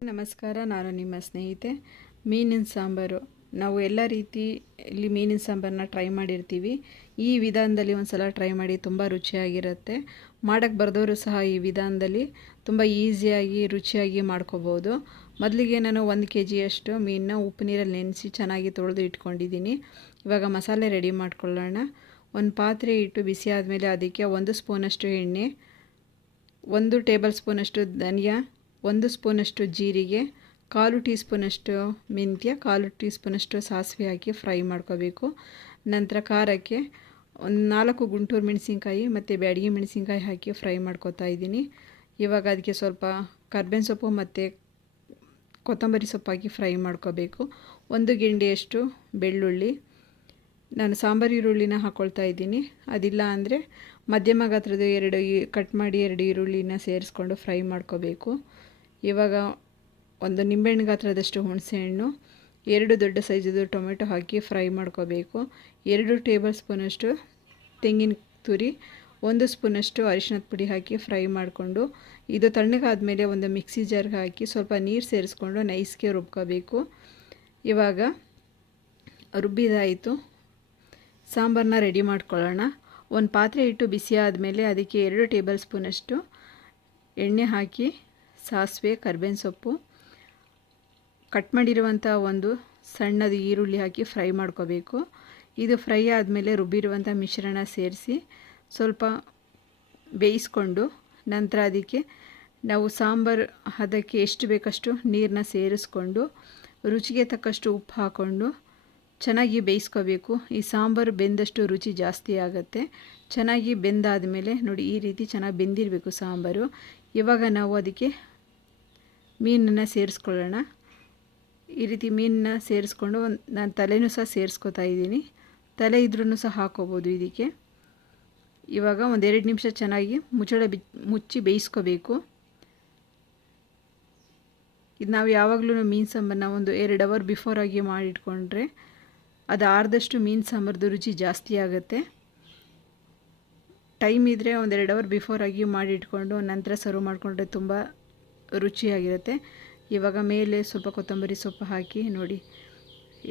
ನಮಸ್ಕಾರ, ನಾನು ನಿಮ್ಮ ಸ್ನೇಹಿತೆ. ಮೀನಿನ ಸಾಂಬಾರು ನಾವು ಎಲ್ಲ ರೀತಿಯಲ್ಲಿ ಮೀನಿನ ಸಾಂಬಾರನ್ನ ಟ್ರೈ ಮಾಡಿರ್ತೀವಿ. ಈ ವಿಧಾನದಲ್ಲಿ ಒಂದು ಸಲ ಟ್ರೈ ಮಾಡಿ, ತುಂಬ ರುಚಿಯಾಗಿರುತ್ತೆ. ಮಾಡೋಕ್ಕೆ ಬರೆದವರು ಸಹ ಈ ವಿಧಾನದಲ್ಲಿ ತುಂಬ ಈಸಿಯಾಗಿ ರುಚಿಯಾಗಿ ಮಾಡ್ಕೋಬೋದು. ಮೊದಲಿಗೆ ನಾನು 1 kgಯಷ್ಟು ಮೀನನ್ನ ಉಪ್ಪು ನೀರಲ್ಲಿ ನೆನೆಸಿ ಚೆನ್ನಾಗಿ ತೊಳೆದು ಇಟ್ಕೊಂಡಿದ್ದೀನಿ. ಇವಾಗ ಮಸಾಲೆ ರೆಡಿ ಮಾಡ್ಕೊಳ್ಳೋಣ. ಒಂದು ಪಾತ್ರೆ ಇಟ್ಟು ಬಿಸಿ ಆದಮೇಲೆ ಅದಕ್ಕೆ 1 ಸ್ಪೂನಷ್ಟು ಎಣ್ಣೆ, 1 ಟೇಬಲ್ ಸ್ಪೂನಷ್ಟು ಧನಿಯಾ, 1 ಸ್ಪೂನಷ್ಟು ಜೀರಿಗೆ, 1/4 ಟೀ ಸ್ಪೂನಷ್ಟು ಮೆಂತ್ಯ, 1/4 ಟೀ ಸ್ಪೂನಷ್ಟು ಸಾಸಿವೆ ಹಾಕಿ ಫ್ರೈ ಮಾಡ್ಕೋಬೇಕು. ನಂತರ ಖಾರಕ್ಕೆ 4 ಗುಂಟೂರು ಮೆಣಸಿನ್ಕಾಯಿ ಮತ್ತು ಬ್ಯಾಡಗಿ ಮೆಣಸಿನ್ಕಾಯಿ ಹಾಕಿ ಫ್ರೈ ಮಾಡ್ಕೋತಾ ಇದ್ದೀನಿ. ಇವಾಗ ಅದಕ್ಕೆ ಸ್ವಲ್ಪ ಕರ್ಬೇವಿನ ಸೊಪ್ಪು ಮತ್ತು ಕೊತ್ತಂಬರಿ ಸೊಪ್ಪು ಹಾಕಿ ಫ್ರೈ ಮಾಡ್ಕೋಬೇಕು. 1 ಗೆಂಡೆಯಷ್ಟು ಬೆಳ್ಳುಳ್ಳಿ, ನಾನು ಸಾಂಬಾರು ಈರುಳ್ಳಿನ ಹಾಕ್ಕೊಳ್ತಾ ಇದ್ದೀನಿ. ಅದಿಲ್ಲ ಅಂದರೆ ಮಧ್ಯಮ ಗಾತ್ರದ 2 ಕಟ್ ಮಾಡಿ 2 ಈರುಳ್ಳಿನ ಸೇರಿಸ್ಕೊಂಡು ಫ್ರೈ ಮಾಡ್ಕೋಬೇಕು. ಇವಾಗ 1 ನಿಂಬೆಹಣ್ಣು ಗಾತ್ರದಷ್ಟು ಹುಣಸೆಹಣ್ಣು, 2 ದೊಡ್ಡ ಸೈಜದು ಟೊಮೆಟೊ ಹಾಕಿ ಫ್ರೈ ಮಾಡ್ಕೋಬೇಕು. 2 ಟೇಬಲ್ ಸ್ಪೂನಷ್ಟು ತೆಂಗಿನ ತುರಿ, 1 ಸ್ಪೂನಷ್ಟು ಅರಿಶಿಣದ ಪುಡಿ ಹಾಕಿ ಫ್ರೈ ಮಾಡಿಕೊಂಡು, ಇದು ತಣ್ಣಗಾದಮೇಲೆ ಒಂದು ಮಿಕ್ಸಿ ಜಾರ್ಗೆ ಹಾಕಿ ಸ್ವಲ್ಪ ನೀರು ಸೇರಿಸ್ಕೊಂಡು ನೈಸ್ಗೆ ರುಬ್ಕೋಬೇಕು. ಇವಾಗ ರುಬ್ಬಿದಾಯಿತು. ಸಾಂಬಾರನ್ನ ರೆಡಿ ಮಾಡ್ಕೊಳ್ಳೋಣ. ಒಂದು ಪಾತ್ರೆ ಇಟ್ಟು ಬಿಸಿ ಆದಮೇಲೆ ಅದಕ್ಕೆ 2 ಟೇಬಲ್ ಸ್ಪೂನಷ್ಟು ಎಣ್ಣೆ ಹಾಕಿ ಸಾಸಿವೆ, ಕರ್ಬೇವಿನ ಸೊಪ್ಪು, ಕಟ್ ಮಾಡಿರುವಂಥ ಒಂದು ಸಣ್ಣದು ಈರುಳ್ಳಿ ಹಾಕಿ ಫ್ರೈ ಮಾಡ್ಕೋಬೇಕು. ಇದು ಫ್ರೈ ಆದಮೇಲೆ ರುಬ್ಬಿರುವಂಥ ಮಿಶ್ರಣ ಸೇರಿಸಿ ಸ್ವಲ್ಪ ಬೇಯಿಸ್ಕೊಂಡು, ನಂತರ ಅದಕ್ಕೆ ನಾವು ಸಾಂಬಾರು ಅದಕ್ಕೆ ಎಷ್ಟು ಬೇಕಷ್ಟು ನೀರನ್ನ ಸೇರಿಸ್ಕೊಂಡು ರುಚಿಗೆ ತಕ್ಕಷ್ಟು ಉಪ್ಪು ಹಾಕ್ಕೊಂಡು ಚೆನ್ನಾಗಿ ಬೇಯಿಸ್ಕೋಬೇಕು. ಈ ಸಾಂಬಾರು ಬೆಂದಷ್ಟು ರುಚಿ ಜಾಸ್ತಿ ಆಗುತ್ತೆ. ಚೆನ್ನಾಗಿ ಬೆಂದಾದಮೇಲೆ ನೋಡಿ, ಈ ರೀತಿ ಚೆನ್ನಾಗಿ ಬೆಂದಿರಬೇಕು ಸಾಂಬಾರು. ಇವಾಗ ನಾವು ಅದಕ್ಕೆ ಮೀನನ್ನು ಸೇರಿಸ್ಕೊಳ್ಳೋಣ. ಈ ರೀತಿ ಮೀನನ್ನ ಸೇರಿಸ್ಕೊಂಡು ನಾನು ತಲೆನೂ ಸಹ ಸೇರಿಸ್ಕೊತಾ ಇದ್ದೀನಿ. ತಲೆ ಇದ್ರೂ ಸಹ ಹಾಕೋಬೋದು ಇದಕ್ಕೆ. ಇವಾಗ 1-2 ನಿಮಿಷ ಚೆನ್ನಾಗಿ ಮುಚ್ಚಿ ಬೇಯಿಸ್ಕೋಬೇಕು. ಇದು ನಾವು ಯಾವಾಗಲೂ ಮೀನು ಸಾಂಬಾರನ್ನ 1-2 ಅವರ್ ಬಿಫೋರಾಗಿ ಮಾಡಿಟ್ಕೊಂಡ್ರೆ ಅದು ಆರ್ದಷ್ಟು ಮೀನು ಸಾಂಬಾರ್ದು ರುಚಿ ಜಾಸ್ತಿ ಆಗುತ್ತೆ. ಟೈಮ್ ಇದ್ದರೆ 1-2 ಅವರ್ ಬಿಫೋರಾಗಿ ಮಾಡಿಟ್ಕೊಂಡು ನಂತರ ಸರ್ವ್ ಮಾಡಿಕೊಂಡ್ರೆ ತುಂಬ ರುಚಿಯಾಗಿರುತ್ತೆ. ಇವಾಗ ಮೇಲೆ ಸ್ವಲ್ಪ ಕೊತ್ತಂಬರಿ ಸೊಪ್ಪು ಹಾಕಿ ನೋಡಿ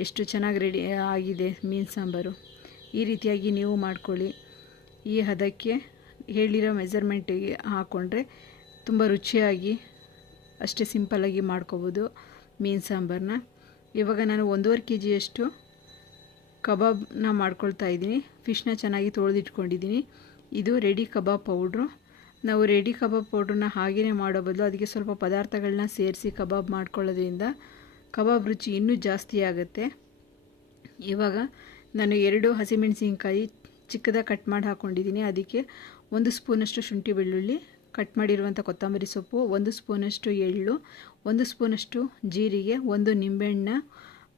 ಎಷ್ಟು ಚೆನ್ನಾಗಿ ರೆಡಿ ಆಗಿದೆ ಮೀನು ಸಾಂಬಾರು. ಈ ರೀತಿಯಾಗಿ ನೀವು ಮಾಡ್ಕೊಳ್ಳಿ. ಈ ಹದಕ್ಕೆ ಹೇಳಿರೋ ಮೆಜರ್ಮೆಂಟಿಗೆ ಹಾಕ್ಕೊಂಡ್ರೆ ತುಂಬ ರುಚಿಯಾಗಿ ಅಷ್ಟೇ ಸಿಂಪಲ್ಲಾಗಿ ಮಾಡ್ಕೋಬೋದು ಮೀನು ಸಾಂಬಾರನ್ನ. ಇವಾಗ ನಾನು 1.5 kgಯಷ್ಟು ಕಬಾಬ್ನ ಮಾಡ್ಕೊಳ್ತಾ ಇದ್ದೀನಿ. ಫಿಶ್ನ ಚೆನ್ನಾಗಿ ತೊಳೆದಿಟ್ಕೊಂಡಿದ್ದೀನಿ. ಇದು ರೆಡಿ ಕಬಾಬ್ ಪೌಡ್ರು. ನಾವು ರೆಡಿ ಕಬಾಬ್ ಪೌಡ್ರನ್ನ ಹಾಗೇ ಮಾಡೋ ಬದಲು ಅದಕ್ಕೆ ಸ್ವಲ್ಪ ಪದಾರ್ಥಗಳನ್ನ ಸೇರಿಸಿ ಕಬಾಬ್ ಮಾಡ್ಕೊಳ್ಳೋದ್ರಿಂದ ಕಬಾಬ್ ರುಚಿ ಇನ್ನೂ ಜಾಸ್ತಿ ಆಗುತ್ತೆ. ಇವಾಗ ನಾನು 2 ಹಸಿಮೆಣಸಿನ್ಕಾಯಿ ಚಿಕ್ಕದಾಗಿ ಕಟ್ ಮಾಡಿ ಹಾಕ್ಕೊಂಡಿದ್ದೀನಿ. ಅದಕ್ಕೆ 1 ಸ್ಪೂನಷ್ಟು ಶುಂಠಿ ಬೆಳ್ಳುಳ್ಳಿ, ಕಟ್ ಮಾಡಿರುವಂಥ ಕೊತ್ತಂಬರಿ ಸೊಪ್ಪು, 1 ಸ್ಪೂನಷ್ಟು ಎಳ್ಳು, 1 ಸ್ಪೂನಷ್ಟು ಜೀರಿಗೆ, 1 ನಿಂಬೆಹಣ್ಣು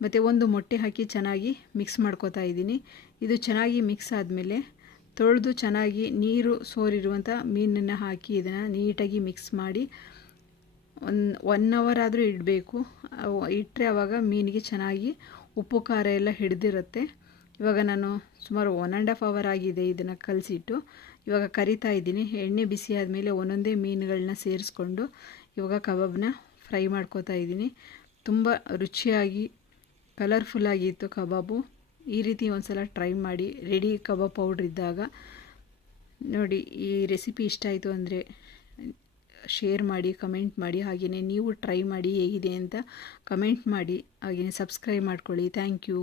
ಮತ್ತು 1 ಮೊಟ್ಟೆ ಹಾಕಿ ಚೆನ್ನಾಗಿ ಮಿಕ್ಸ್ ಮಾಡ್ಕೋತಾ ಇದ್ದೀನಿ. ಇದು ಚೆನ್ನಾಗಿ ಮಿಕ್ಸ್ ಆದಮೇಲೆ ತೊಳೆದು ಚೆನ್ನಾಗಿ ನೀರು ಸೋರಿರುವಂಥ ಮೀನನ್ನು ಹಾಕಿ ಇದನ್ನು ನೀಟಾಗಿ ಮಿಕ್ಸ್ ಮಾಡಿ 1 ಅವರ್ ಆದರೂ ಇಡಬೇಕು. ಇಟ್ಟರೆ ಆವಾಗ ಮೀನಿಗೆ ಚೆನ್ನಾಗಿ ಉಪ್ಪು ಖಾರ ಎಲ್ಲ ಹಿಡಿದಿರುತ್ತೆ. ಇವಾಗ ನಾನು ಸುಮಾರು 1.5 ಅವರ್ ಆಗಿದೆ ಇದನ್ನು ಕಲಸಿಟ್ಟು. ಇವಾಗ ಕರಿತಾ ಇದ್ದೀನಿ. ಎಣ್ಣೆ ಬಿಸಿ ಆದಮೇಲೆ ಒಂದೊಂದೇ ಮೀನುಗಳನ್ನ ಸೇರಿಸ್ಕೊಂಡು ಇವಾಗ ಕಬಾಬ್ನ ಫ್ರೈ ಮಾಡ್ಕೋತಾ ಇದ್ದೀನಿ. ತುಂಬ ರುಚಿಯಾಗಿ ಕಲರ್ಫುಲ್ಲಾಗಿತ್ತು ಕಬಾಬು. ಈ ರೀತಿ ಒಂದು ಸಲ ಟ್ರೈ ಮಾಡಿ. ರೆಡಿ ಕಬಾಬ್ ಪೌಡ್ರ್ ಇದ್ದಾಗ ನೋಡಿ. ಈ ರೆಸಿಪಿ ಇಷ್ಟ ಆಯಿತು ಅಂದರೆ ಶೇರ್ ಮಾಡಿ, ಕಮೆಂಟ್ ಮಾಡಿ. ಹಾಗೆಯೇ ನೀವು ಟ್ರೈ ಮಾಡಿ ಹೇಗಿದೆ ಅಂತ ಕಮೆಂಟ್ ಮಾಡಿ. ಹಾಗೆಯೇ ಸಬ್ಸ್ಕ್ರೈಬ್ ಮಾಡ್ಕೊಳ್ಳಿ. Thank you.